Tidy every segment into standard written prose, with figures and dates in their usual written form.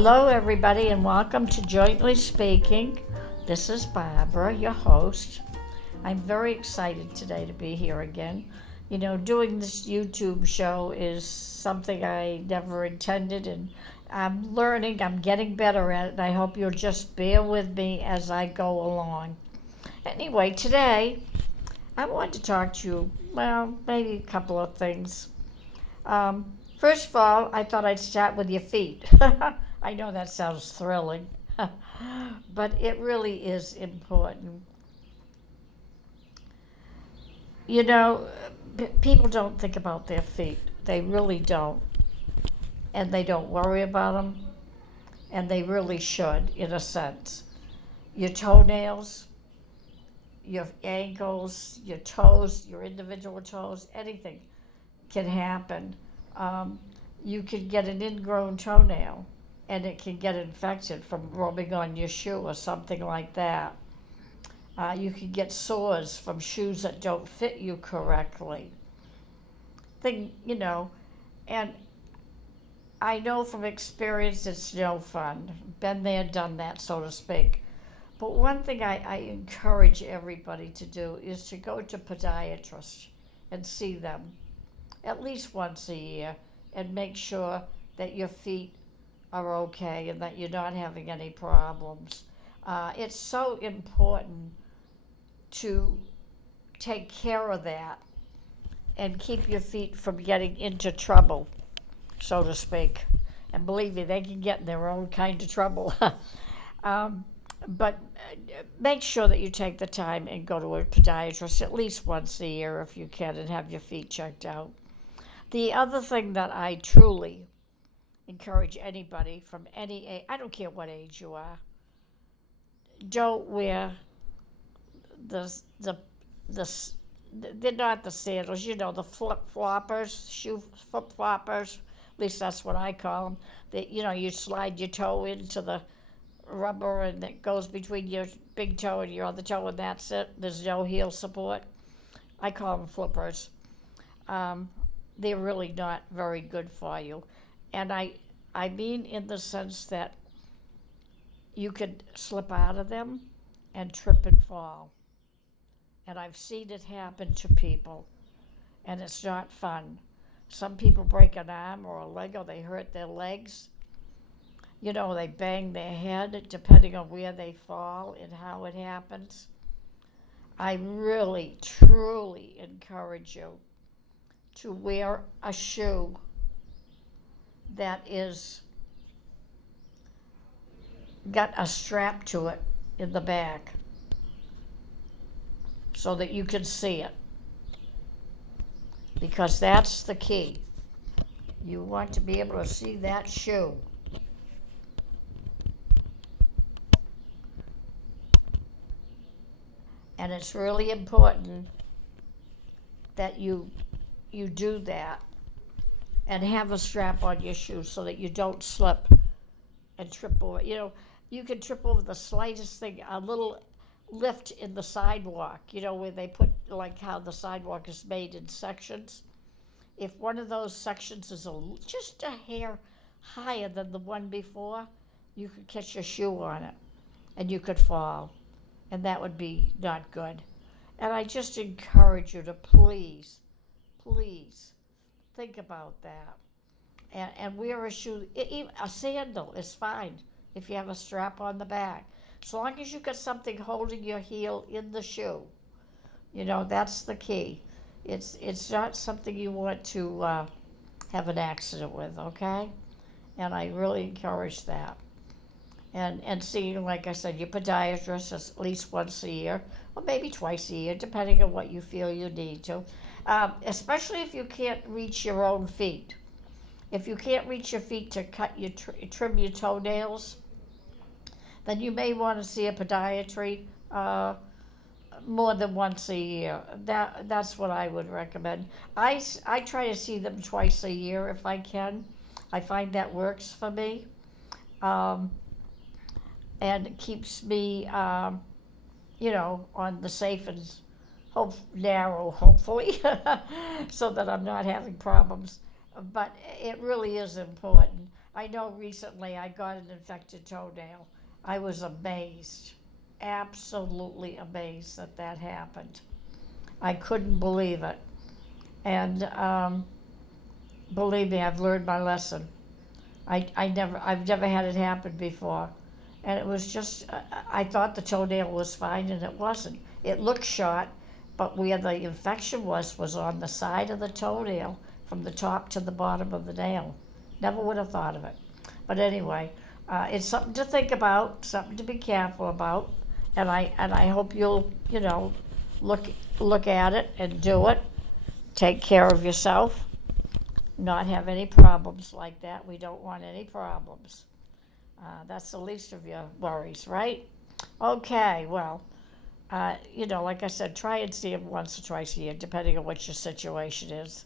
Hello, everybody, and welcome to Jointly Speaking. This is Barbara, your host. I'm very excited today to be here again. You know, doing this YouTube show is something I never intended, and I'm learning, I'm getting better at it, and I hope you'll just bear with me as I go along. Anyway, today I wanted to talk to you, well, maybe a couple of things. First of all, I thought I'd start with your feet. I know that sounds thrilling, but it really is important. You know, people don't think about their feet. They really don't. And they don't worry about them. And they really should, in a sense. Your toenails, your ankles, your toes, your individual toes, anything can happen. Um, you can get an ingrown toenail and it can get infected from rubbing on your shoe or something like that. You can get sores from shoes that don't fit you correctly. You know, and I know from experience it's no fun. Been there, done that, so to speak. But one thing I encourage everybody to do is to go to podiatrists and see them at least once a year and make sure that your feet are okay and that you're not having any problems. It's so important to take care of that and keep your feet from getting into trouble, so to speak. And believe me, they can get in their own kind of trouble. But make sure that you take the time and go to a podiatrist at least once a year if you can and have your feet checked out. The other thing that I truly encourage anybody from any age, I don't care what age you are, don't wear the they're not the sandals, you know, the flip floppers, shoe flip floppers. At least that's what I call them. That, you know, you slide your toe into the rubber and it goes between your big toe and your other toe, and that's it. There's no heel support. I call them flippers. They're really not very good for you. And I mean in the sense that you could slip out of them and trip and fall. And I've seen it happen to people, and it's not fun. Some people break an arm or a leg, or they hurt their legs. You know, they bang their head depending on where they fall and how it happens. I really, truly encourage you to wear a shoe that is got a strap to it in the back so that you can see it, because that's the key. You want to be able to see that shoe. And it's really important that you do that and have a strap on your shoe so that you don't slip and trip over. You know, you can trip over the slightest thing, a little lift in the sidewalk, you know, where they put, like how the sidewalk is made in sections. If one of those sections is just a hair higher than the one before, you could catch your shoe on it and you could fall. And that would be not good. And I just encourage you to please think about that. And wear a shoe. A sandal is fine if you have a strap on the back. As long as you got something holding your heel in the shoe. You know, that's the key. It's not something you want to have an accident with, okay? And I really encourage that. And seeing, like I said, your podiatrist at least once a year, or maybe twice a year, depending on what you feel you need to. Especially if you can't reach your own feet. If you can't reach your feet to trim your toenails, then you may want to see a podiatry more than once a year. That's what I would recommend. I try to see them twice a year if I can. I find that works for me. And it keeps me, you know, on the safe and narrow, hopefully, so that I'm not having problems. But it really is important. I know recently I got an infected toenail. I was amazed, absolutely amazed that that happened. I couldn't believe it. And believe me, I've learned my lesson. I've never had it happen before. And it was just, I thought the toenail was fine and it wasn't. It looked short, but where the infection was on the side of the toenail from the top to the bottom of the nail. Never would have thought of it. But anyway, it's something to think about, something to be careful about. And I hope you'll, look, look at it and do it. Take care of yourself, not have any problems like that. We don't want any problems. That's the least of your worries, right? Okay, well, like I said, try and see him once or twice a year, depending on what your situation is.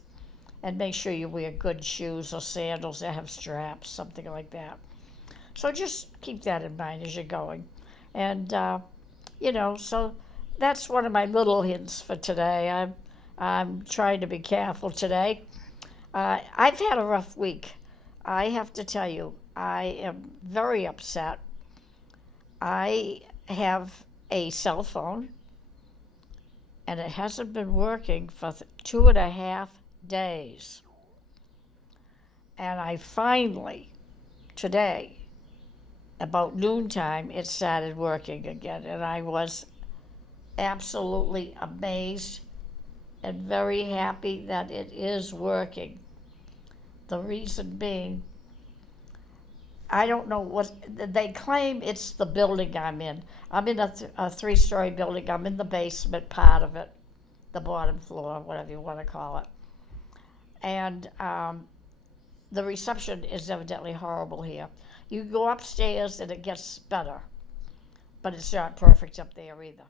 And make sure you wear good shoes or sandals that have straps, something like that. So just keep that in mind as you're going. And, so that's one of my little hints for today. I'm trying to be careful today. I've had a rough week. I have to tell you, I am very upset. I have a cell phone, and it hasn't been working for 2.5 days. And I finally, today, about noontime, it started working again. And I was absolutely amazed and very happy that it is working. The reason being, I don't know what, they claim it's the building I'm in. I'm in a 3-story building. I'm in the basement part of it, the bottom floor, whatever you want to call it. And the reception is evidently horrible here. You go upstairs and it gets better, but it's not perfect up there either.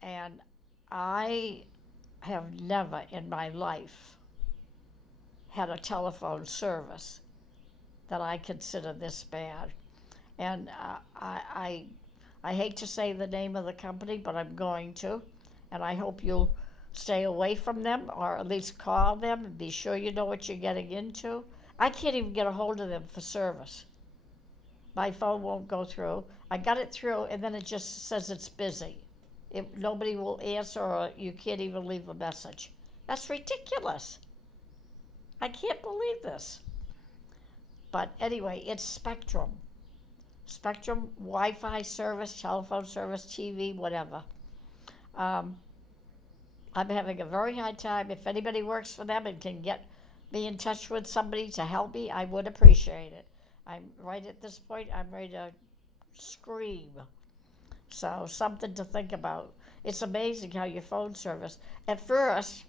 And I have never in my life had a telephone service that I consider this bad. And I hate to say the name of the company, but I'm going to. And I hope you'll stay away from them, or at least call them and be sure you know what you're getting into. I can't even get a hold of them for service. My phone won't go through. I got it through, and then it just says it's busy. Nobody will answer, or you can't even leave a message. That's ridiculous. I can't believe this. But anyway, it's Spectrum. Spectrum Wi-Fi service, telephone service, TV, whatever. I'm having a very hard time. If anybody works for them and can get me in touch with somebody to help me, I would appreciate it. I'm right at this point, I'm ready to scream. So something to think about. It's amazing how your phone service, at first,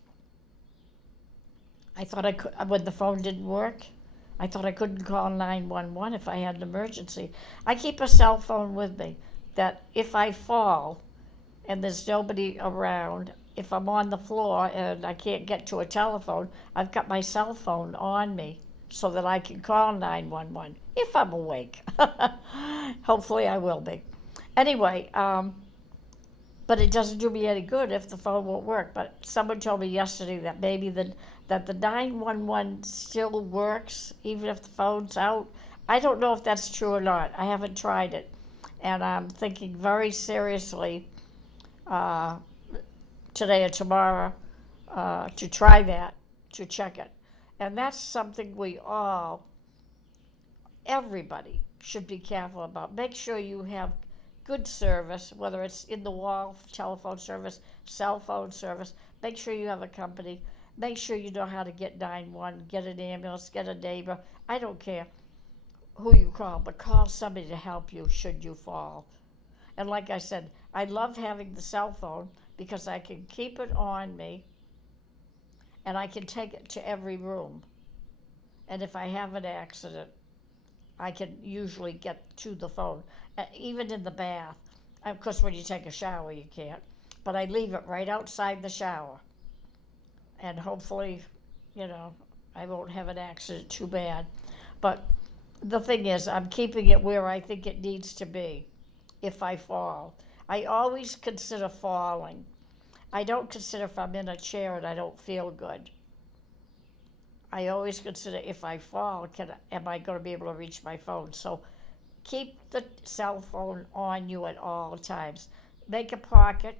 I thought I could, when the phone didn't work, I thought I couldn't call 911 if I had an emergency. I keep a cell phone with me that if I fall and there's nobody around, if I'm on the floor and I can't get to a telephone, I've got my cell phone on me so that I can call 911 if I'm awake. Hopefully I will be. Anyway, but it doesn't do me any good if the phone won't work. But someone told me yesterday that maybe that the 911 still works even if the phone's out. I don't know if that's true or not. I haven't tried it. And I'm thinking very seriously today or tomorrow to try that, to check it. And that's something everybody should be careful about. Make sure you have good service, whether it's in the wall telephone service, cell phone service. Make sure you have a company. Make sure you know how to get 911, get an ambulance, get a neighbor. I don't care who you call, but call somebody to help you should you fall. And like I said, I love having the cell phone because I can keep it on me and I can take it to every room. And if I have an accident, I can usually get to the phone, even in the bath. Of course, when you take a shower, you can't. But I leave it right outside the shower. And hopefully, I won't have an accident too bad. But the thing is, I'm keeping it where I think it needs to be if I fall. I always consider falling. I don't consider if I'm in a chair and I don't feel good. I always consider if I fall, am I going to be able to reach my phone? So keep the cell phone on you at all times. Make a pocket,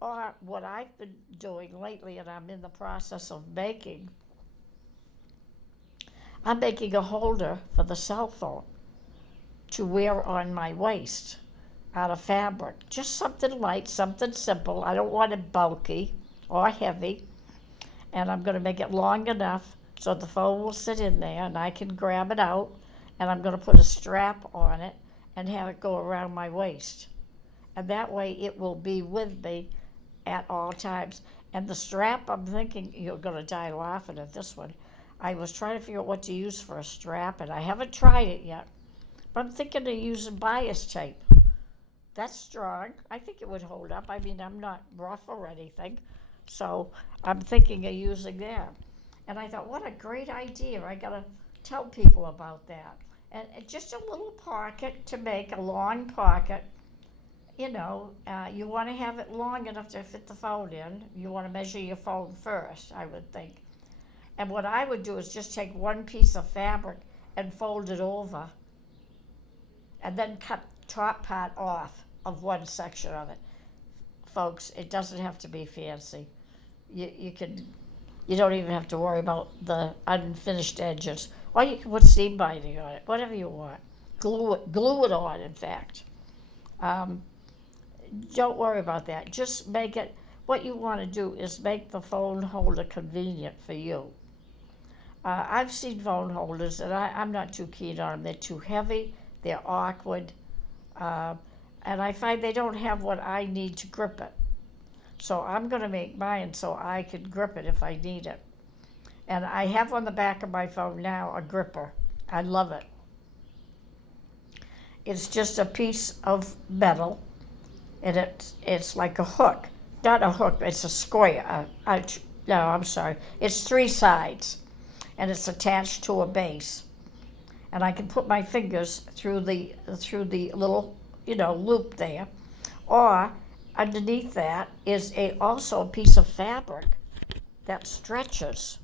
or what I've been doing lately, and I'm in the process of making, I'm making a holder for the cell phone to wear on my waist out of fabric. Just something light, something simple. I don't want it bulky or heavy. And I'm going to make it long enough so the phone will sit in there and I can grab it out. And I'm going to put a strap on it and have it go around my waist. And that way it will be with me at all times. And the strap, I'm thinking, you're going to die laughing at this one. I was trying to figure out what to use for a strap, and I haven't tried it yet. But I'm thinking of using bias tape. That's strong. I think it would hold up. I mean, I'm not rough or anything. So I'm thinking of using that. And I thought, what a great idea. I got to tell people about that. And just a little pocket to make, a long pocket. You know, you want to have it long enough to fit the phone in. You want to measure your phone first, I would think. And what I would do is just take one piece of fabric and fold it over, and then cut top part off of one section of it. Folks, it doesn't have to be fancy. You don't even have to worry about the unfinished edges. Or you can put seam binding on it, whatever you want. Glue it on, in fact. Don't worry about that. Just make it, what you want to do is make the phone holder convenient for you. I've seen phone holders, and I'm not too keen on them. They're too heavy, they're awkward, and I find they don't have what I need to grip it. So I'm going to make mine so I can grip it if I need it. And I have on the back of my phone now a gripper. I love it. It's just a piece of metal, and it's like a hook. Not a hook, it's a square. No, I'm sorry. It's 3 sides, and it's attached to a base. And I can put my fingers through the little, loop there. Or underneath that is also a piece of fabric that stretches.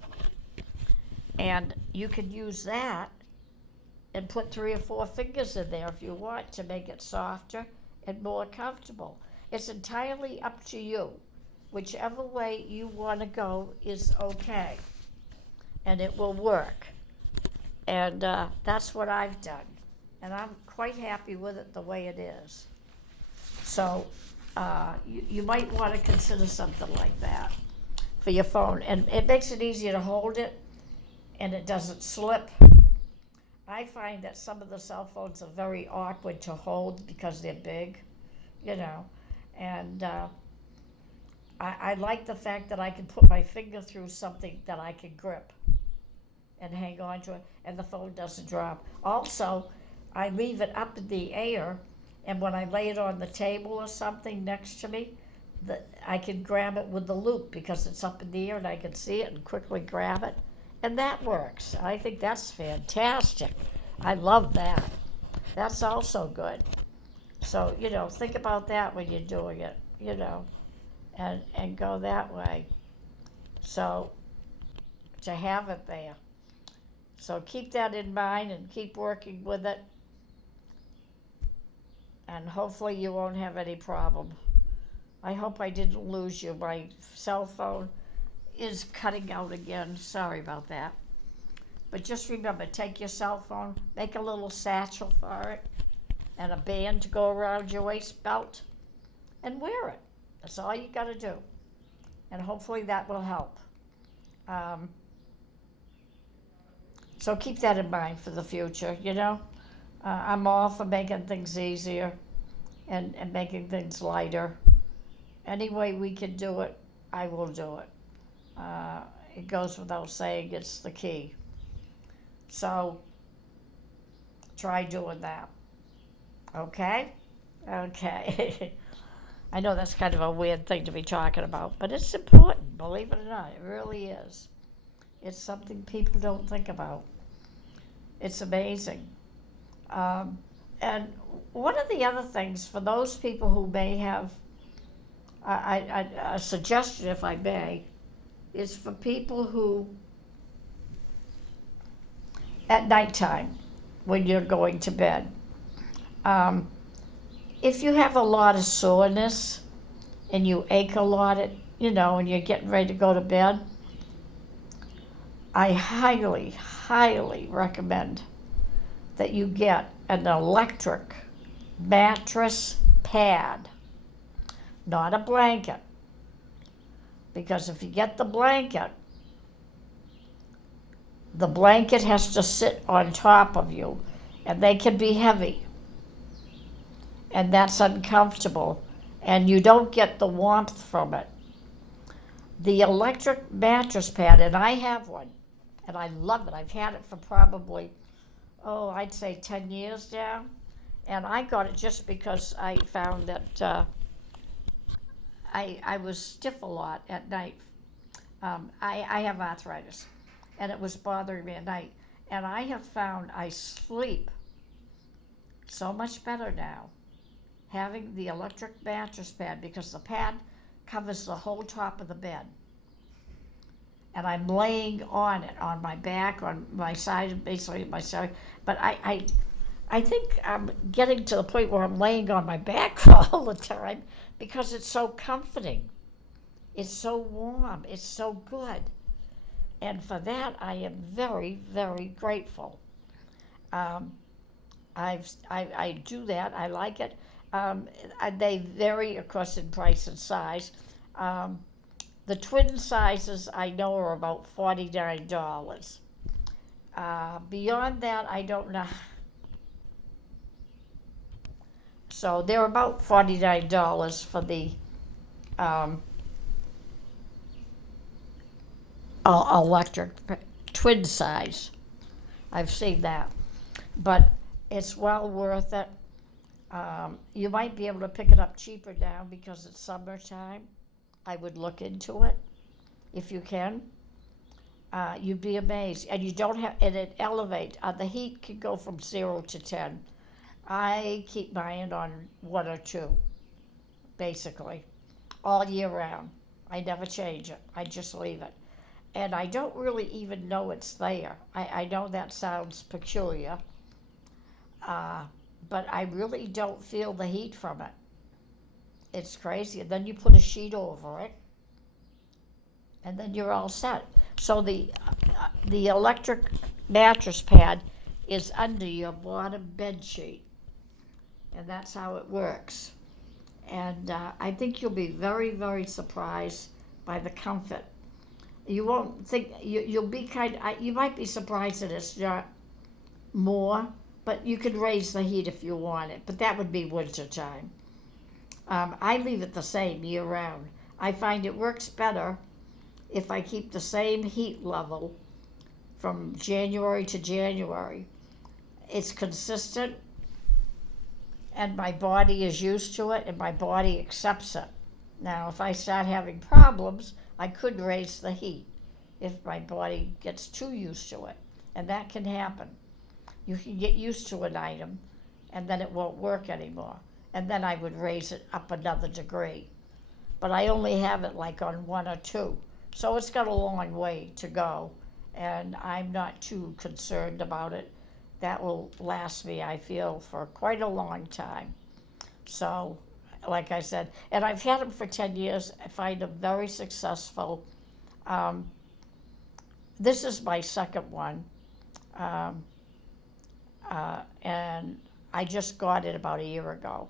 And you can use that and put 3 or 4 fingers in there if you want to make it softer and more comfortable. It's entirely up to you. Whichever way you want to go is okay. And it will work. And that's what I've done. And I'm quite happy with it the way it is. So you might want to consider something like that for your phone. And it makes it easier to hold it, and it doesn't slip. I find that some of the cell phones are very awkward to hold because they're big, and I like the fact that I can put my finger through something that I can grip and hang on to it, and the phone doesn't drop. Also, I leave it up in the air, and when I lay it on the table or something next to me, I can grab it with the loop because it's up in the air and I can see it and quickly grab it. And that works. I think that's fantastic. I love that. That's also good. So, think about that when you're doing it, and go that way. So, to have it there. So keep that in mind and keep working with it. And hopefully you won't have any problem. I hope I didn't lose you. My cell phone is cutting out again. Sorry about that. But just remember, take your cell phone, make a little satchel for it, and a band to go around your waist belt, and wear it. That's all you got to do. And hopefully that will help. So keep that in mind for the future, I'm all for making things easier and making things lighter. Any way we can do it, I will do it. It goes without saying, it's the key. So try doing that. Okay? Okay. I know that's kind of a weird thing to be talking about, but it's important, believe it or not. It really is. It's something people don't think about. It's amazing. And one of the other things, for those people who may have, a suggestion, if I may, is for people who at nighttime when you're going to bed. Um, if you have a lot of soreness and you ache a lot and you're getting ready to go to bed, I highly, highly recommend that you get an electric mattress pad, not a blanket. Because if you get the blanket has to sit on top of you, and they can be heavy. And that's uncomfortable, and you don't get the warmth from it. The electric mattress pad, and I have one, and I love it. I've had it for probably, I'd say 10 years now. And I got it just because I found that I was stiff a lot at night. I have arthritis, and it was bothering me at night. And I have found I sleep so much better now having the electric mattress pad, because the pad covers the whole top of the bed. And I'm laying on it, on my back, on my side, basically my side. But I think I'm getting to the point where I'm laying on my back all the time because it's so comforting. It's so warm. It's so good. And for that, I am very, very grateful. I do that. I like it. They vary, of course, in price and size. The twin sizes I know are about $49. Beyond that, I don't know. So they're about $49 for the electric twin size. I've seen that. But it's well worth it. You might be able to pick it up cheaper now because it's summertime. I would look into it if you can. You'd be amazed. And you don't have, and it elevates. The heat can go from 0 to 10. I keep mine on 1 or 2, basically, all year round. I never change it. I just leave it. And I don't really even know it's there. I know that sounds peculiar, but I really don't feel the heat from it. It's crazy. And then you put a sheet over it, and then you're all set. So the electric mattress pad is under your bottom bed sheet, and that's how it works. And I think you'll be very, very surprised by the comfort. You won't think, you'll be you might be surprised that it's not more, but you could raise the heat if you want it, but that would be winter time. I leave it the same year round. I find it works better if I keep the same heat level from January to January. It's consistent, and my body is used to it, and my body accepts it. Now, if I start having problems, I could raise the heat if my body gets too used to it, and that can happen. You can get used to an item, and then it won't work anymore, and then I would raise it up another degree. But I only have it like on 1 or 2, so it's got a long way to go, and I'm not too concerned about it. That will last me, I feel, for quite a long time. So, like I said, and I've had them for 10 years. I find them very successful. This is my second one, and I just got it about a year ago.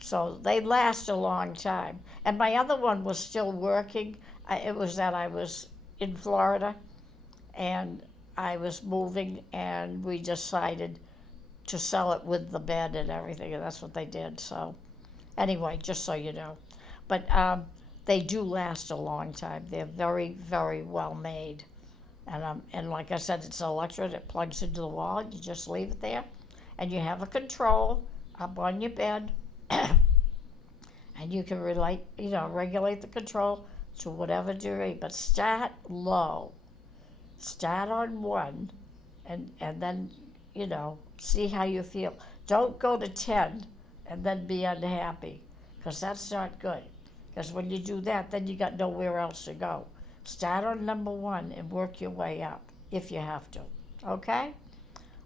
So they last a long time. And my other one was still working. It was that I was in Florida, and I was moving, and we decided to sell it with the bed and everything, and that's what they did. So anyway, just so you know. But they do last a long time. They're very, very well made. And like I said, it's electric. It plugs into the wall. You just leave it there. And you have a control up on your bed. And you can regulate the control to whatever degree. But start low. Start on 1, and then, see how you feel. Don't go to 10 and then be unhappy, because that's not good. Because when you do that, then you got nowhere else to go. Start on number 1 and work your way up, if you have to. Okay?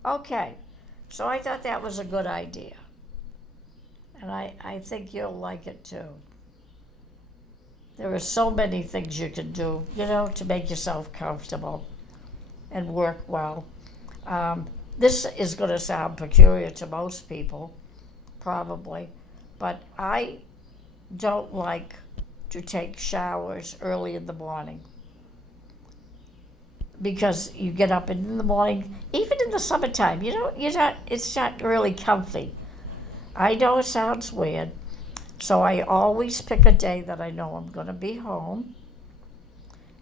Okay. So I thought that was a good idea. And I think you'll like it too. There are so many things you can do, to make yourself comfortable and work well. This is going to sound peculiar to most people, probably, but I don't like to take showers early in the morning because you get up in the morning, even in the summertime, it's not really comfy. I know it sounds weird, so I always pick a day that I know I'm going to be home,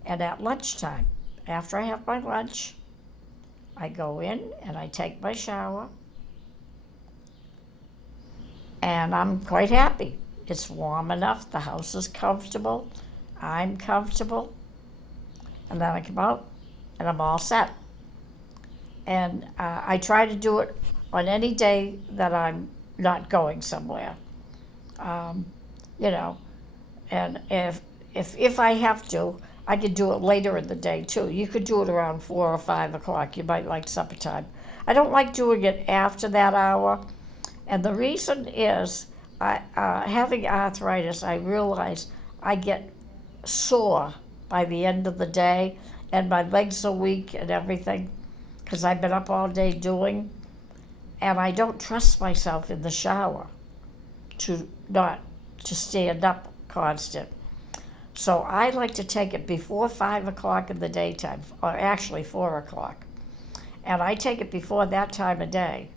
and at lunchtime, after I have my lunch, I go in and I take my shower, and I'm quite happy. It's warm enough, the house is comfortable, I'm comfortable, and then I come out and I'm all set. And I try to do it on any day that I'm not going somewhere. Um, you know, and if I have to, I could do it later in the day too. You could do it around 4 or 5 o'clock. You might like supper time. I don't like doing it after that hour, and the reason is, having arthritis, I realize I get sore by the end of the day, and my legs are weak and everything, because I've been up all day doing, and I don't trust myself in the shower to not to stand up constant. So I like to take it before 5 o'clock in the daytime, or actually 4 o'clock. And I take it before that time of day,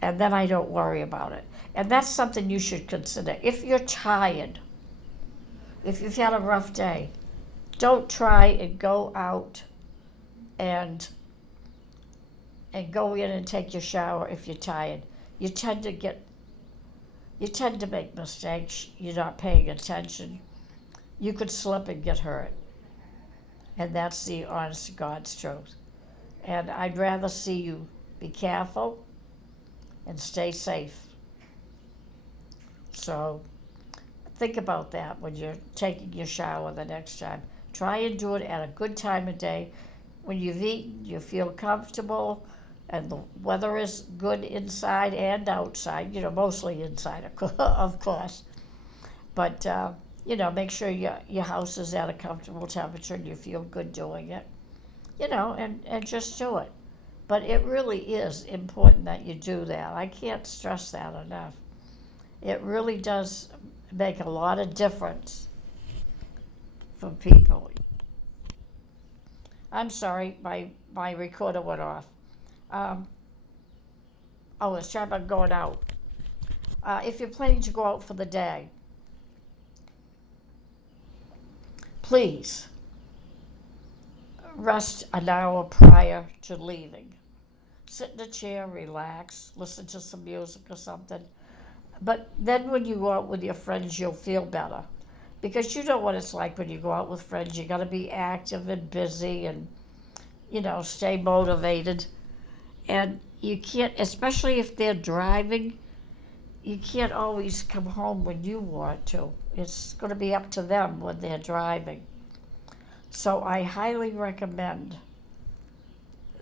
and then I don't worry about it. And that's something you should consider. If you're tired, if you've had a rough day, don't try and go out and go in and take your shower if you're tired. You tend to make mistakes. You're not paying attention. You could slip and get hurt. And that's the honest to God's truth. And I'd rather see you be careful and stay safe. So think about that when you're taking your shower the next time. Try and do it at a good time of day. When you've eaten, you feel comfortable, and the weather is good inside and outside, mostly inside, of course. But, make sure your house is at a comfortable temperature and you feel good doing it, and just do it. But it really is important that you do that. I can't stress that enough. It really does make a lot of difference for people. I'm sorry, my recorder went off. It's talking about going out. If you're planning to go out for the day, please rest an hour prior to leaving. Sit in a chair, relax, listen to some music or something. But then when you go out with your friends, you'll feel better. Because you know what it's like when you go out with friends. You got to be active and busy and, stay motivated. And you can't, especially if they're driving, you can't always come home when you want to. It's going to be up to them when they're driving. So I highly recommend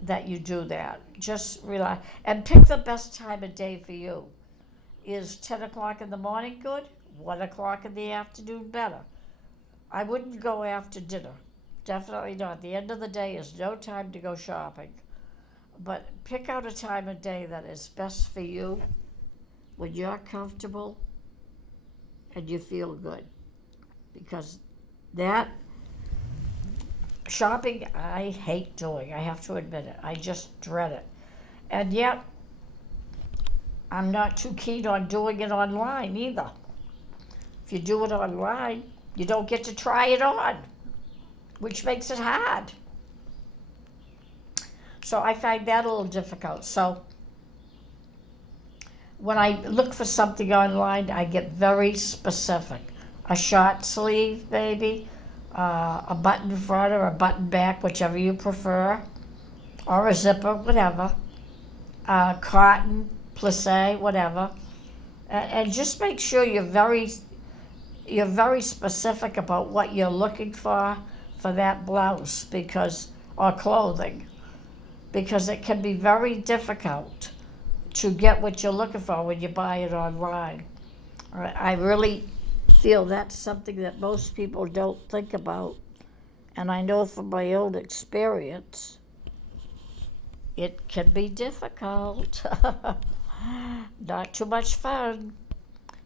that you do that. Just relax and pick the best time of day for you. Is 10 o'clock in the morning good? 1 o'clock in the afternoon better? I wouldn't go after dinner. Definitely not. The end of the day is no time to go shopping. But pick out a time of day that is best for you when you're comfortable and you feel good. Because that shopping, I hate doing. I have to admit it. I just dread it. And yet, I'm not too keen on doing it online either. If you do it online, you don't get to try it on, which makes it hard. So I find that a little difficult. So when I look for something online, I get very specific. A short sleeve, maybe, a button front or a button back, whichever you prefer, or a zipper, whatever, cotton, plissé, whatever, and just make sure you're very specific about what you're looking for that blouse, or clothing, because it can be very difficult to get what you're looking for when you buy it online. I really feel that's something that most people don't think about, and I know from my own experience, it can be difficult. Not too much fun.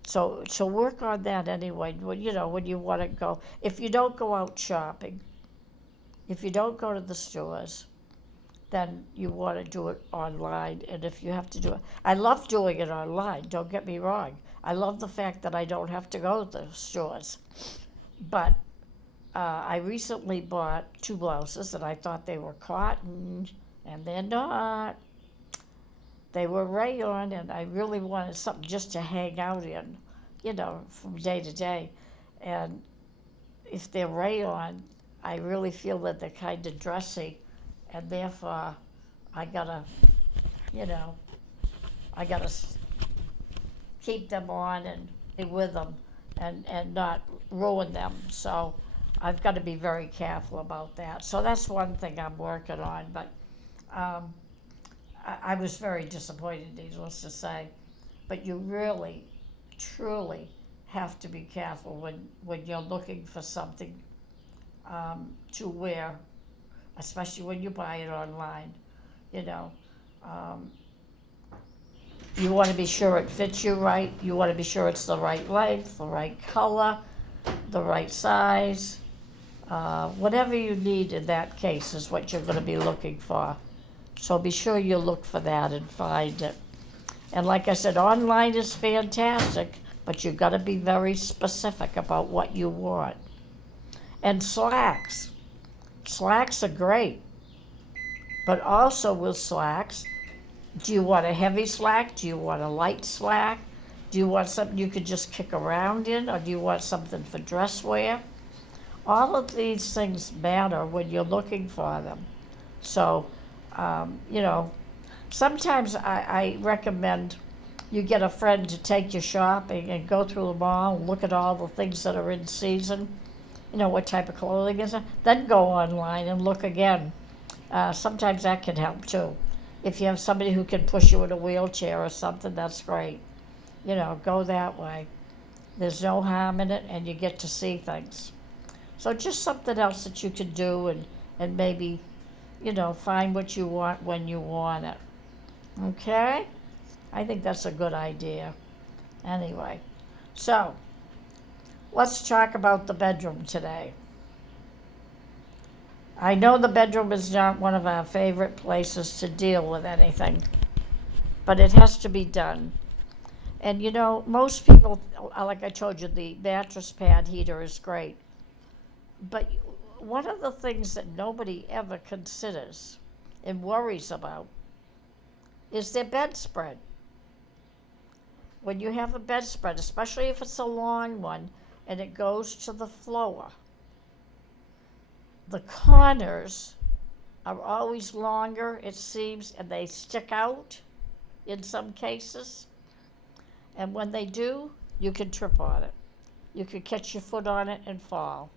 So work on that anyway. When you want to go, if you don't go out shopping, if you don't go to the stores, then you want to do it online. And if you have to do it, I love doing it online. Don't get me wrong. I love the fact that I don't have to go to the stores. But I recently bought 2 blouses and I thought they were cotton, and they're not. They were rayon, and I really wanted something just to hang out in, from day to day. And if they're rayon, I really feel that they're kind of dressy, and therefore I gotta, I gotta keep them on and be with them and not ruin them. So I've got to be very careful about that. So that's one thing I'm working on. But I was very disappointed, needless to say. But you really, truly have to be careful when you're looking for something to wear, especially when you buy it online. You want to be sure it fits you right. You want to be sure it's the right length, the right color, the right size. Whatever you need in that case is what you're going to be looking for. So be sure you look for that and find it. And like I said, online is fantastic, but you've got to be very specific about what you want. And slacks. Slacks are great. But also with slacks, do you want a heavy slack? Do you want a light slack? Do you want something you could just kick around in? Or do you want something for dress wear? All of these things matter when you're looking for them. So, sometimes I recommend you get a friend to take you shopping and go through the mall and look at all the things that are in season, what type of clothing is it. Then go online and look again. Sometimes that can help too. If you have somebody who can push you in a wheelchair or something, that's great. Go that way. There's no harm in it, and you get to see things. So just something else that you can do and maybe, find what you want when you want it. Okay? I think that's a good idea. Anyway, so let's talk about the bedroom today. I know the bedroom is not one of our favorite places to deal with anything, but it has to be done. And most people, like I told you, the mattress pad heater is great. But one of the things that nobody ever considers and worries about is their bedspread. When you have a bedspread, especially if it's a long one and it goes to the floor, the corners are always longer, it seems, and they stick out in some cases. And when they do, you can trip on it. You can catch your foot on it and fall.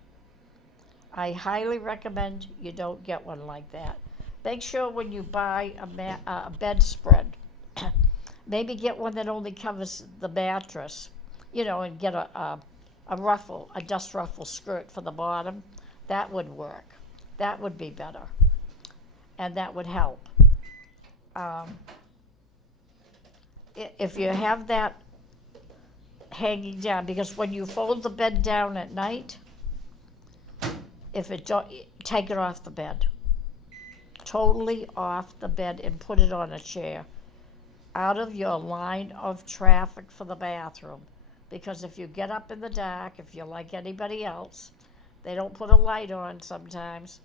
I highly recommend you don't get one like that. Make sure when you buy a bedspread, maybe get one that only covers the mattress, and get a ruffle, a dust ruffle skirt for the bottom. That would work. That would be better. And that would help. If you have that hanging down, because when you fold the bed down at night, take it off the bed. Totally off the bed and put it on a chair. Out of your line of traffic for the bathroom. Because if you get up in the dark, if you're like anybody else, they don't put a light on sometimes.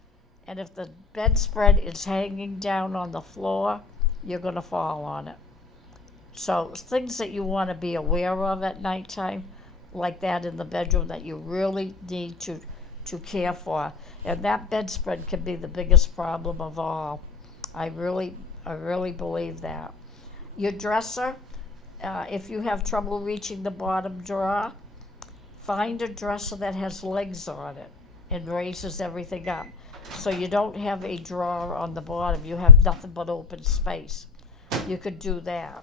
And if the bedspread is hanging down on the floor, you're going to fall on it. So things that you want to be aware of at nighttime, like that in the bedroom, that you really need to care for. And that bedspread can be the biggest problem of all. I really believe that. Your dresser, if you have trouble reaching the bottom drawer, find a dresser that has legs on it. and raises everything up. So you don't have a drawer on the bottom, you have nothing but open space. You could do that.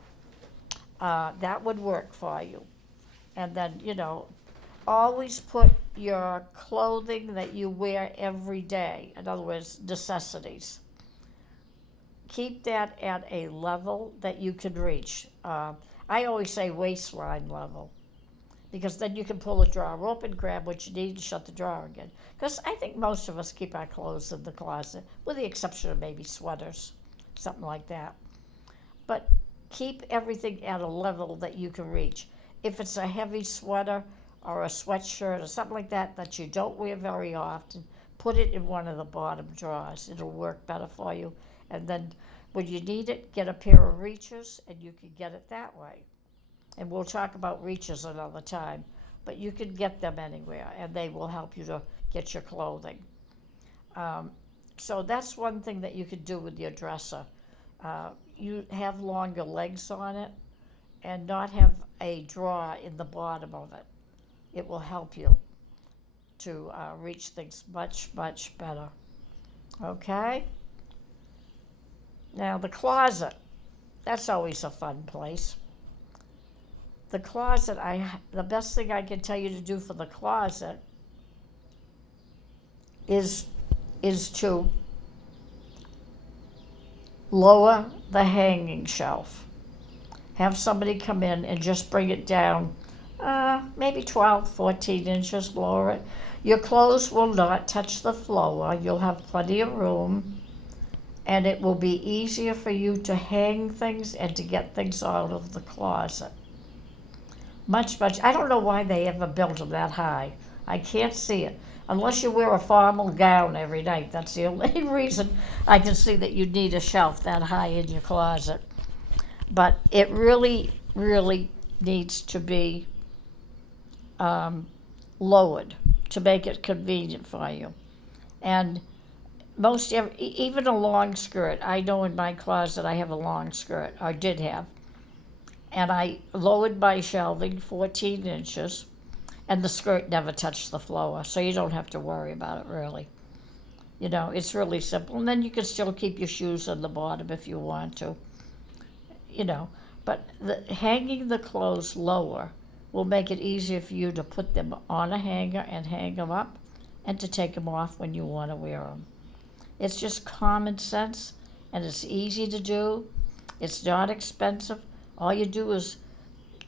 That would work for you. And then, always put your clothing that you wear every day, in other words, necessities. Keep that at a level that you can reach. I always say waistline level, because then you can pull the drawer open, grab what you need, and shut the drawer again. Because I think most of us keep our clothes in the closet, with the exception of maybe sweaters, something like that. But keep everything at a level that you can reach. If it's a heavy sweater or a sweatshirt or something like that you don't wear very often, put it in one of the bottom drawers. It'll work better for you. And then when you need it, get a pair of reaches, and you can get it that way. And we'll talk about reaches another time, but you can get them anywhere, and they will help you to get your clothing. So that's one thing that you could do with your dresser. You have longer legs on it, and not have a drawer in the bottom of it. It will help you to reach things much, much better. Okay? Now the closet, that's always a fun place. The closet, the best thing I can tell you to do for the closet is to lower the hanging shelf. Have somebody come in and just bring it down, maybe 12, 14 inches, lower it. Your clothes will not touch the floor. You'll have plenty of room, and it will be easier for you to hang things and to get things out of the closet. Much, I don't know why they ever built them that high. I can't see it. Unless you wear a formal gown every night. That's the only reason I can see that you need a shelf that high in your closet. But it really, really needs to be lowered to make it convenient for you. And even a long skirt. I know in my closet I have a long skirt, or did have. And I lowered my shelving 14 inches, and the skirt never touched the floor, so you don't have to worry about it really. It's really simple. And then you can still keep your shoes on the bottom if you want to. But hanging the clothes lower will make it easier for you to put them on a hanger and hang them up, and to take them off when you want to wear them. It's just common sense, and it's easy to do. It's not expensive. All you do is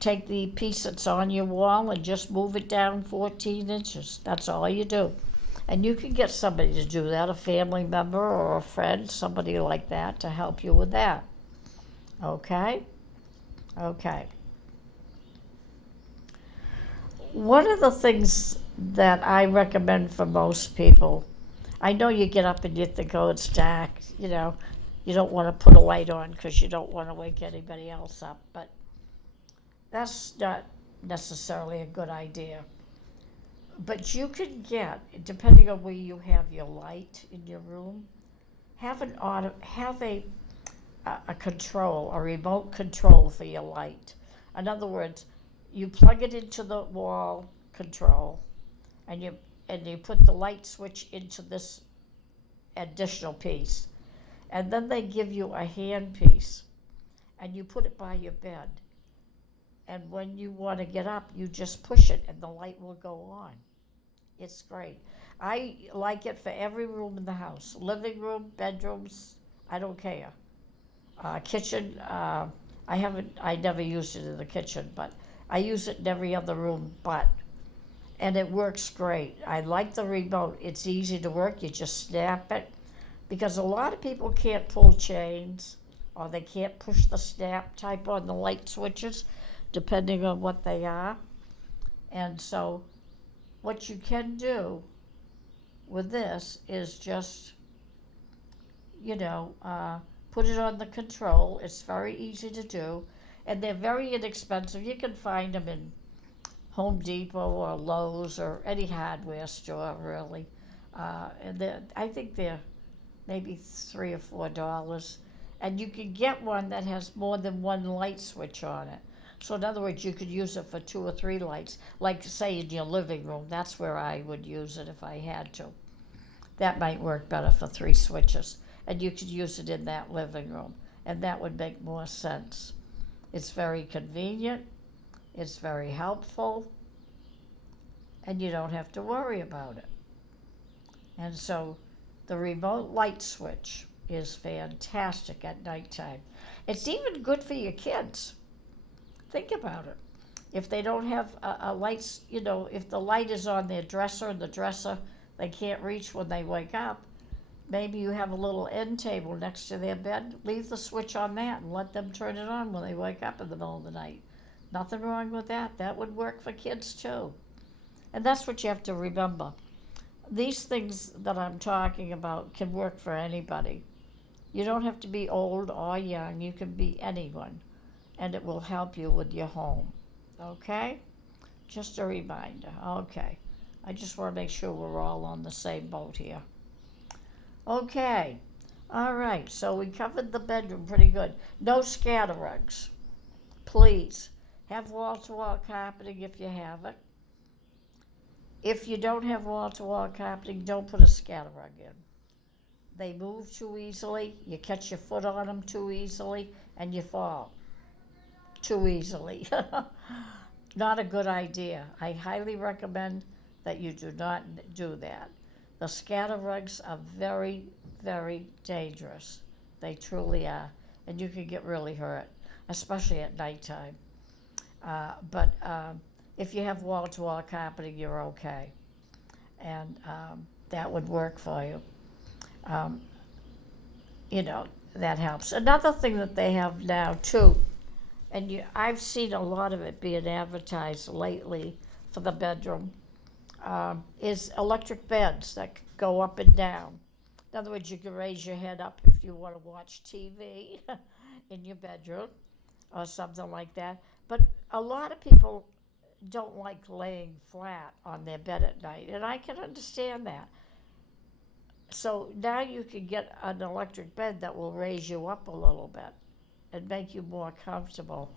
take the piece that's on your wall and just move it down 14 inches. That's all you do. And you can get somebody to do that, a family member or a friend, somebody like that, to help you with that. Okay? Okay. One of the things that I recommend for most people, I know you get up and you think, oh, it's dark, you don't want to put a light on because you don't want to wake anybody else up, but that's not necessarily a good idea. But you can get, depending on where you have your light in your room, have a control, a remote control for your light. In other words, you plug it into the wall control, and you put the light switch into this additional piece. And then they give you a hand piece, and you put it by your bed. And when you want to get up, you just push it, and the light will go on. It's great. I like it for every room in the house. Living room, bedrooms, I don't care. Kitchen, I never used it in the kitchen, but I use it in every other room and it works great. I like the remote. It's easy to work. You just snap it. Because a lot of people can't pull chains, or they can't push the snap type on the light switches, depending on what they are. And so what you can do with this is just, put it on the control. It's very easy to do, and they're very inexpensive. You can find them in Home Depot or Lowe's or any hardware store, really. And I think they're maybe $3 or $4, and you can get one that has more than one light switch on it. So in other words, you could use it for 2 or 3 lights. Like say in your living room, that's where I would use it if I had to. That might work better for 3 switches. And you could use it in that living room. And that would make more sense. It's very convenient. It's very helpful. And you don't have to worry about it. And so the remote light switch is fantastic at nighttime. It's even good for your kids. Think about it. If they don't have a light, if the light is on their dresser and the dresser they can't reach when they wake up, maybe you have a little end table next to their bed. Leave the switch on that and let them turn it on when they wake up in the middle of the night. Nothing wrong with that. That would work for kids too. And that's what you have to remember. These things that I'm talking about can work for anybody. You don't have to be old or young. You can be anyone. And it will help you with your home. Okay? Just a reminder. Okay. I just want to make sure we're all on the same boat here. Okay. All right. So we covered the bedroom pretty good. No scatter rugs. Please. Have wall-to-wall carpeting if you have it. If you don't have wall-to-wall carpeting, don't put a scatter rug in. They move too easily. You catch your foot on them too easily, and you fall too easily. Not a good idea. I highly recommend that you do not do that. The scatter rugs are very, very dangerous. They truly are. And you can get really hurt, especially at nighttime. But if you have wall-to-wall carpeting, you're okay. And that would work for you. That helps. Another thing that they have now, too, and I've seen a lot of it being advertised lately for the bedroom, is electric beds that go up and down. In other words, you can raise your head up if you want to watch TV in your bedroom or something like that. But a lot of people don't like laying flat on their bed at night, and I can understand that. So now you can get an electric bed that will raise you up a little bit and make you more comfortable.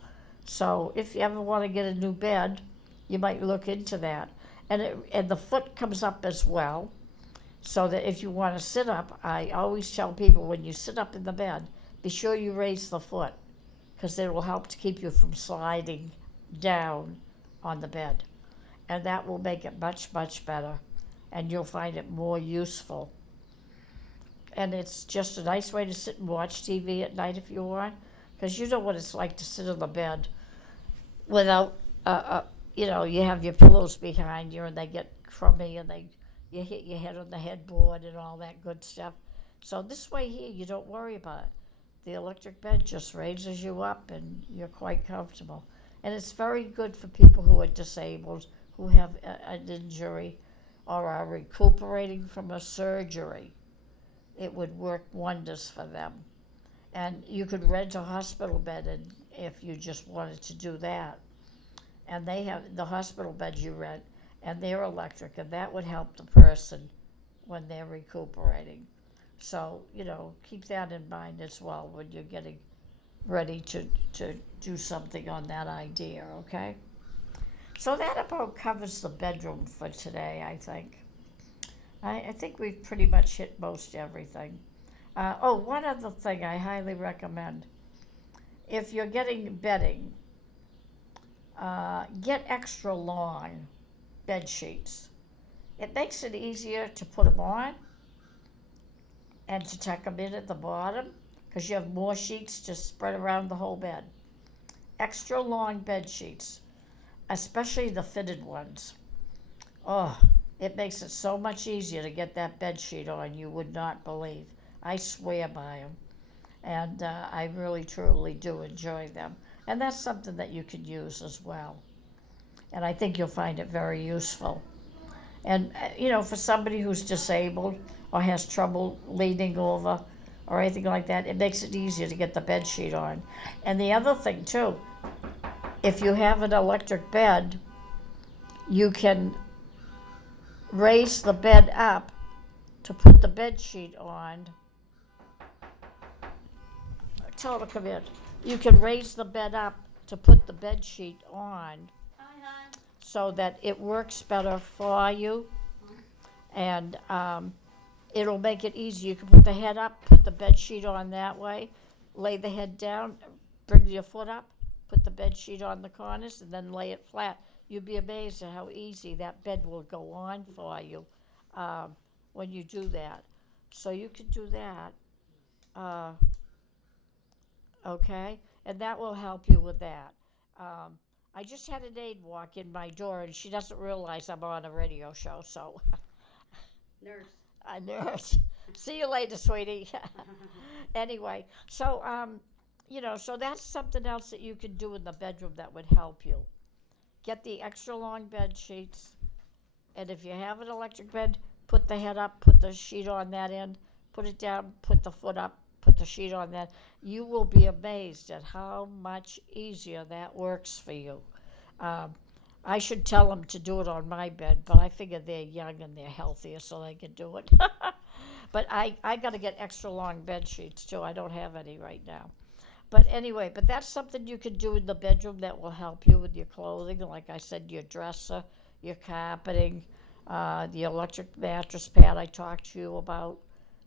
So if you ever want to get a new bed, you might look into that. And the foot comes up as well, so that if you want to sit up, I always tell people when you sit up in the bed, be sure you raise the foot, because it will help to keep you from sliding down on the bed. And that will make it much, much better, and you'll find it more useful. And it's just a nice way to sit and watch TV at night if you want, because you know what it's like to sit in the bed without, you have your pillows behind you and they get crummy and you hit your head on the headboard and all that good stuff. So this way here, you don't worry about it. The electric bed just raises you up and you're quite comfortable. And it's very good for people who are disabled, who have an injury or are recuperating from a surgery. It would work wonders for them. And you could rent a hospital bed if you just wanted to do that. And they have the hospital beds you rent, and they're electric, and that would help the person when they're recuperating. So, keep that in mind as well when you're getting ready to do something on that idea, okay? So that about covers the bedroom for today, I think. I think we've pretty much hit most everything. One other thing I highly recommend. If you're getting bedding, get extra long bed sheets. It makes it easier to put them on and to tuck them in at the bottom, because you have more sheets to spread around the whole bed. Extra long bed sheets, especially the fitted ones. Oh, it makes it so much easier to get that bed sheet on, you would not believe. I swear by them. And I really, truly do enjoy them. And that's something that you can use as well. And I think you'll find it very useful. And, for somebody who's disabled or has trouble leaning over or anything like that, it makes it easier to get the bed sheet on. And the other thing, too, if you have an electric bed, you can raise the bed up to put the bed sheet on. Tell her to come in. You can raise the bed up to put the bed sheet on so that it works better for you. And it'll make it easy. You can put the head up, put the bed sheet on that way, lay the head down, bring your foot up, put the bed sheet on the corners, and then lay it flat. You'd be amazed at how easy that bed will go on for you when you do that. So you can do that, okay? And that will help you with that. I just had an aide walk in my door, and she doesn't realize I'm on a radio show, so. Nurse. A nurse. See you later, sweetie. Anyway, so, so that's something else that you can do in the bedroom that would help you. Get the extra long bed sheets, and if you have an electric bed, put the head up, put the sheet on that end, put it down, put the foot up, put the sheet on that. You will be amazed at how much easier that works for you. I should tell them to do it on my bed, but I figure they're young and they're healthier, so they can do it. But I got to get extra long bed sheets too. I don't have any right now. But anyway, that's something you can do in the bedroom that will help you with your clothing. Like I said, your dresser, your carpeting, the electric mattress pad I talked to you about,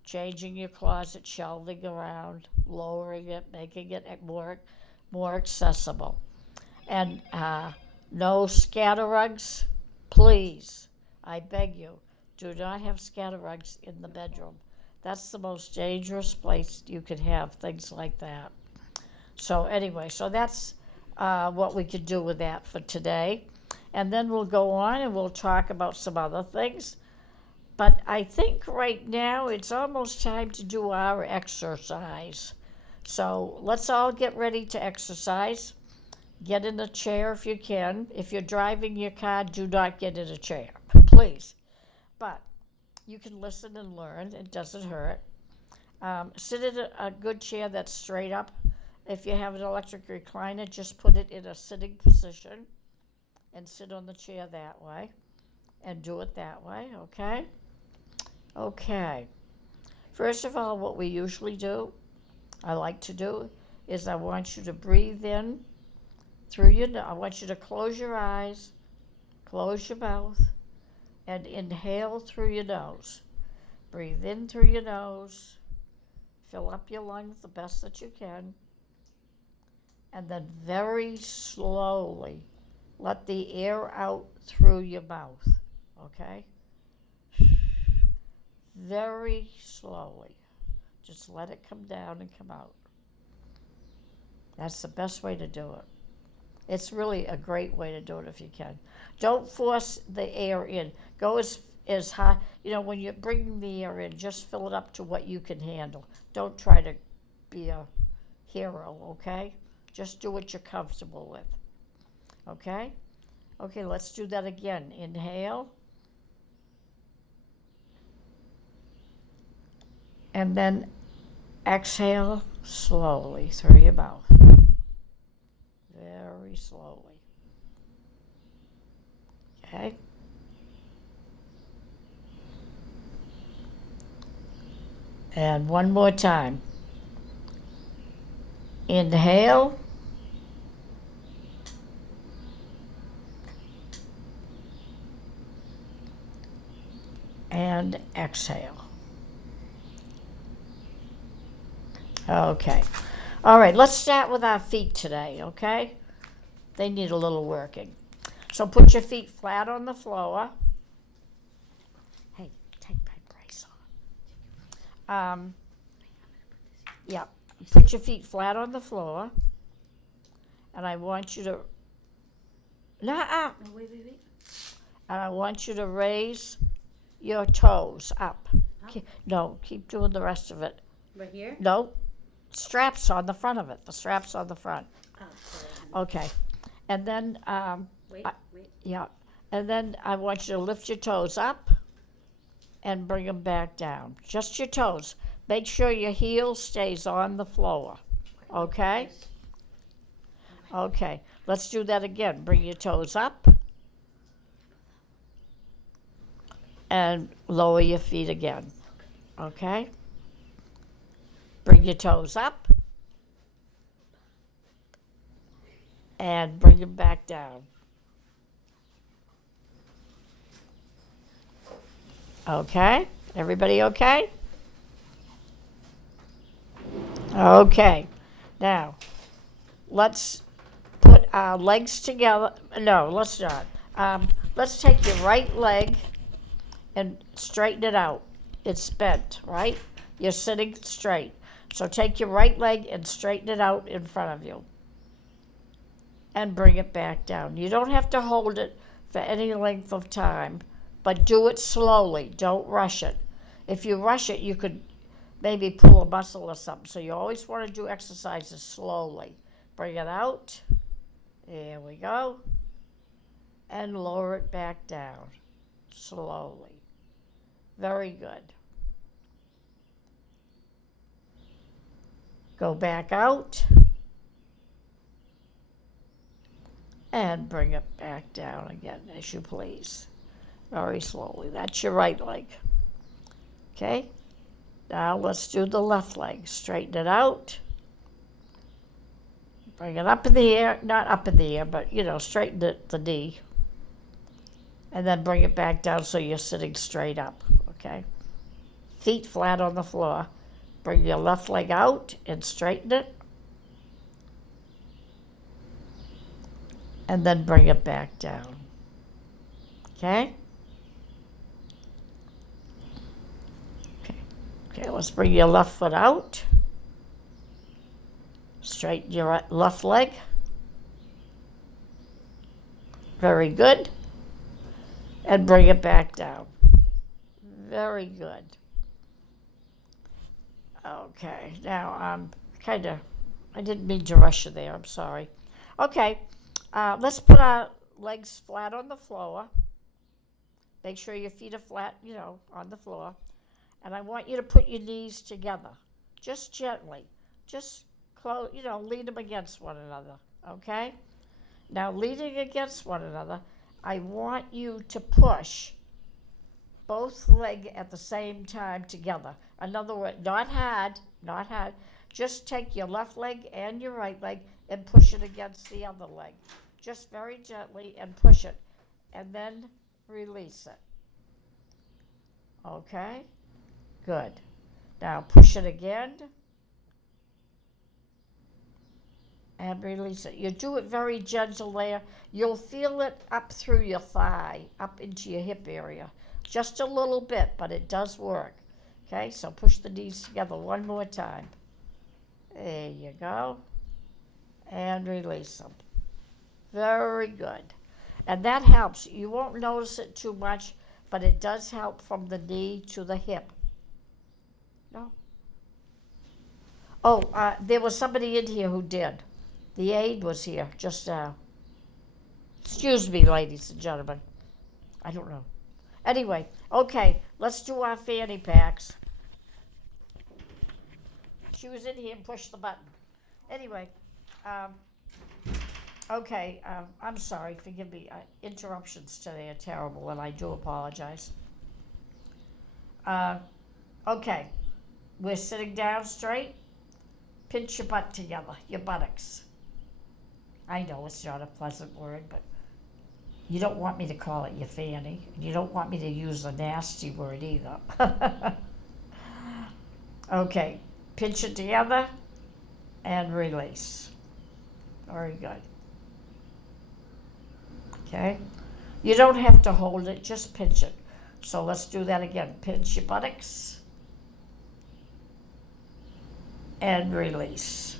changing your closet shelving around, lowering it, making it more accessible. And no scatter rugs, please. I beg you, do not have scatter rugs in the bedroom. That's the most dangerous place you could have things like that. So anyway, so that's what we could do with that for today. And then we'll go on and we'll talk about some other things. But I think right now it's almost time to do our exercise. So let's all get ready to exercise. Get in a chair if you can. If you're driving your car, do not get in a chair, please. But you can listen and learn. It doesn't hurt. Sit in a good chair that's straight up. If you have an electric recliner, just put it in a sitting position and sit on the chair that way and do it that way, okay? Okay. First of all, what we usually do, I like to do, is I want you to breathe in through your nose. I want you to close your eyes, close your mouth, and inhale through your nose. Breathe in through your nose, fill up your lungs the best that you can, and then very slowly let the air out through your mouth, okay? Very slowly. Just let it come down and come out. That's the best way to do it. It's really a great way to do it if you can. Don't force the air in. Go as high, when you're bringing the air in, just fill it up to what you can handle. Don't try to be a hero, okay? Just do what you're comfortable with, okay? Okay, let's do that again. Inhale. And then exhale slowly through your mouth. Very slowly. Okay? And one more time. Inhale. And exhale. Okay. All right, let's start with our feet today, okay? They need a little working. So put your feet flat on the floor. Hey, take my brace on. Yeah, put your feet flat on the floor. And I want you to... No, wait. And I want you to raise your toes up. No, keep doing the rest of it. Right here? No, straps on the front of it. The straps on the front. Oh, sorry. Okay. And then, Wait. yeah. And then I want you to lift your toes up and bring them back down. Just your toes. Make sure your heel stays on the floor. Okay? Okay. Let's do that again. Bring your toes up and lower your feet again. Okay? Bring your toes up and bring them back down. Okay, everybody okay? Okay, now let's put our legs together. No, let's not. Let's take your right leg and straighten it out. It's bent, right? You're sitting straight. So take your right leg and straighten it out in front of you. And bring it back down. You don't have to hold it for any length of time, but do it slowly. Don't rush it. If you rush it, you could maybe pull a muscle or something. So you always want to do exercises slowly. Bring it out. There we go. And lower it back down slowly. Very good. Go back out. And bring it back down again as you please. Very slowly. That's your right leg. Okay? Now let's do the left leg. Straighten it out. Bring it up in the air. Not up in the air, but, straighten the knee. And then bring it back down so you're sitting straight up. Okay? Feet flat on the floor. Bring your left leg out and straighten it. And then bring it back down. Okay? Okay, let's bring your left foot out. Straighten your left leg. Very good. And bring it back down. Very good. Okay, now I didn't mean to rush you there, I'm sorry. Okay. Let's put our legs flat on the floor. Make sure your feet are flat, on the floor. And I want you to put your knees together, just gently. Just close, lean them against one another, okay? Now, leaning against one another, I want you to push both legs at the same time together. In other words, not hard. Just take your left leg and your right leg and push it against the other leg. Just very gently and push it. And then release it. Okay? Good. Now push it again. And release it. You do it very gentle there. You'll feel it up through your thigh, up into your hip area. Just a little bit, but it does work. Okay, so push the knees together one more time. There you go. And release them. Very good. And that helps. You won't notice it too much, but it does help from the knee to the hip. No? Oh, there was somebody in here who did. The aide was here just now. Excuse me, ladies and gentlemen. I don't know. Anyway, okay, let's do our fanny packs. She was in here and pushed the button. Anyway, okay, I'm sorry, forgive me. Interruptions today are terrible, and I do apologize. Okay, we're sitting down straight. Pinch your butt together, your buttocks. I know it's not a pleasant word, but you don't want me to call it your fanny. You don't want me to use a nasty word either. Okay, pinch it together and release. Very good. Okay? You don't have to hold it, just pinch it. So let's do that again. Pinch your buttocks and release.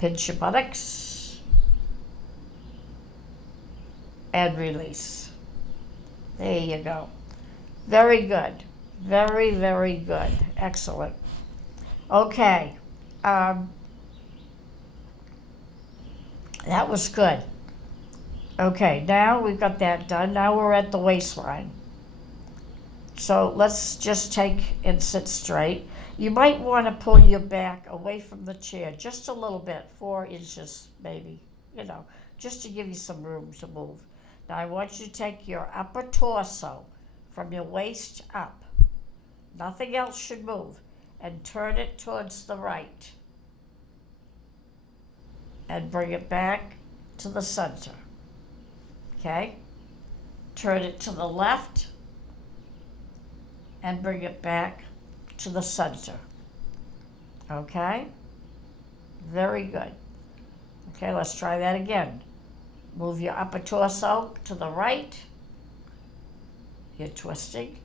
Pinch your buttocks and release. There you go. Very good. Very, very good. Excellent. Okay. That was good. Okay, now we've got that done. Now we're at the waistline. So let's just take and sit straight. You might want to pull your back away from the chair just a little bit, 4 inches maybe, just to give you some room to move. Now I want you to take your upper torso from your waist up. Nothing else should move. and turn it towards the right. And bring it back to the center. Okay? Turn it to the left and bring it back to the center. Okay? Very good. Okay, let's try that again. Move your upper torso to the right. You're twisting.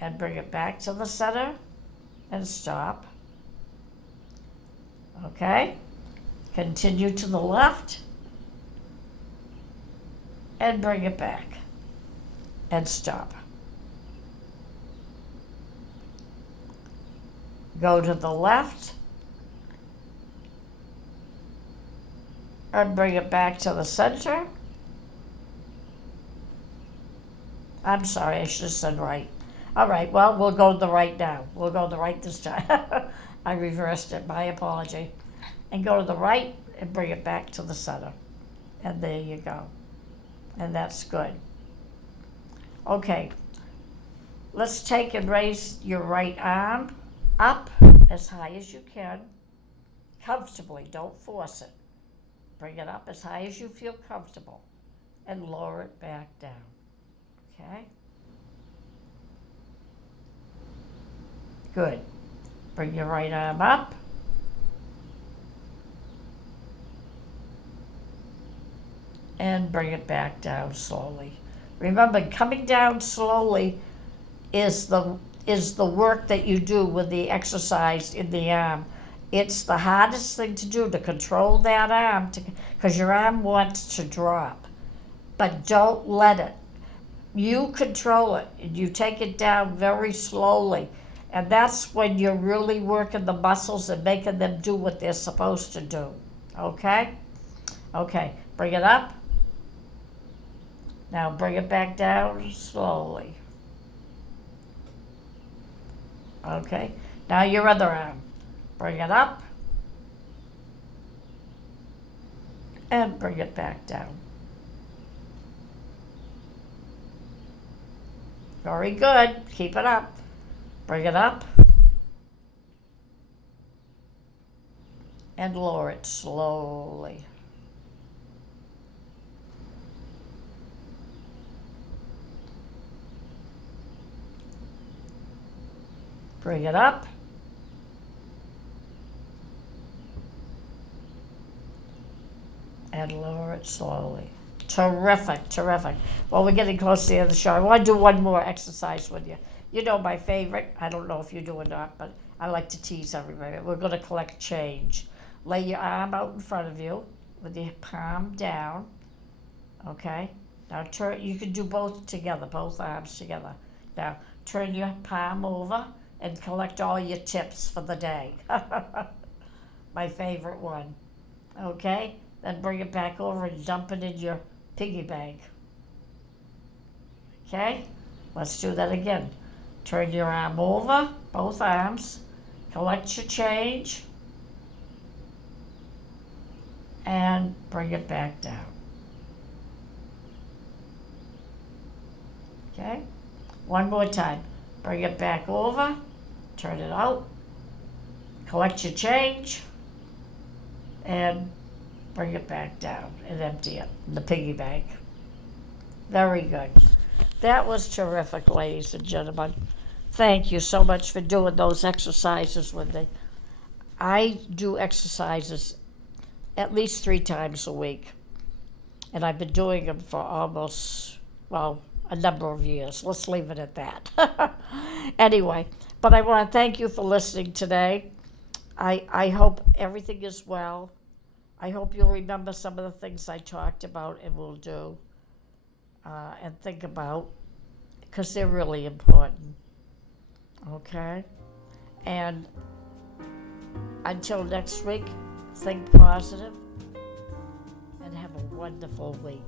And bring it back to the center and stop. Okay? Continue to the left and bring it back and stop. Go to the left and bring it back to the center. I'm sorry, I should have said right. All right, well, we'll go to the right now. We'll go to the right this time. I reversed it, my apology. And go to the right and bring it back to the center. And there you go. And that's good. Okay, let's take and raise your right arm up as high as you can, comfortably, don't force it. Bring it up as high as you feel comfortable and lower it back down, okay? Good. Bring your right arm up. And bring it back down slowly. Remember, coming down slowly is the work that you do with the exercise in the arm. It's the hardest thing to do, to control that arm, because your arm wants to drop. But don't let it. You control it, and you take it down very slowly. And that's when you're really working the muscles and making them do what they're supposed to do. Okay? Okay, bring it up. Now bring it back down slowly. Okay, now your other arm. Bring it up. And bring it back down. Very good, keep it up. Bring it up. And lower it slowly. Bring it up. And lower it slowly. Terrific, terrific. Well, we're getting close to the end of the show. I want to do one more exercise with you. You know my favorite. I don't know if you do or not, but I like to tease everybody. We're going to collect change. Lay your arm out in front of you with your palm down. Okay? Now turn. You can do both together, both arms together. Now turn your palm over and collect all your tips for the day. My favorite one. Okay? Then bring it back over and dump it in your piggy bank. Okay? Let's do that again. Turn your arm over, both arms. Collect your change. And bring it back down. Okay? One more time. Bring it back over. Turn it out. Collect your change. And bring it back down and empty it in the piggy bank. Very good. That was terrific, ladies and gentlemen. Thank you so much for doing those exercises with me. I do exercises at least 3 times a week, and I've been doing them for almost, well, a number of years. Let's leave it at that. Anyway, but I want to thank you for listening today. I hope everything is well. I hope you'll remember some of the things I talked about and will do and think about, because they're really important. Okay? And until next week, think positive and have a wonderful week.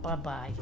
Bye-bye.